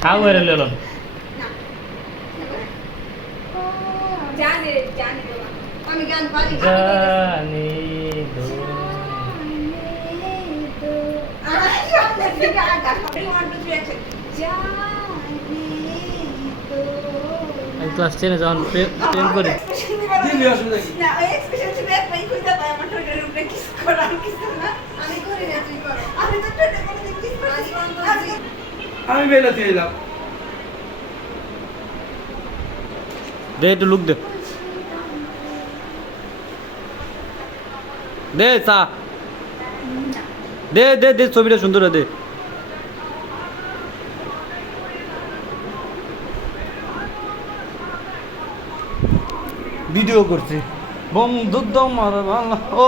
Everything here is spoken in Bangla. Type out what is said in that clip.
খাও বেরে লেলন জানি আমি গান পারি জানি দো আমি ক্লাস 10 এ যখন প্রেম করি দিবি অসুবিধা কি? না ওই এক্সপ্রেশন ছিল একটাই কইতা পায় আমার ঠোঁটের উপরে কিস করা আর কিছু না আমি করি না তুই করো আমি তো ঠোঁটে কোনোদিন কিস করছি আমি বেলাতে এলাম। দে একটু লুক দে দে চা দে দে দে ছবিটা সুন্দর দে ভিডিও করছি বন্ধু দম ও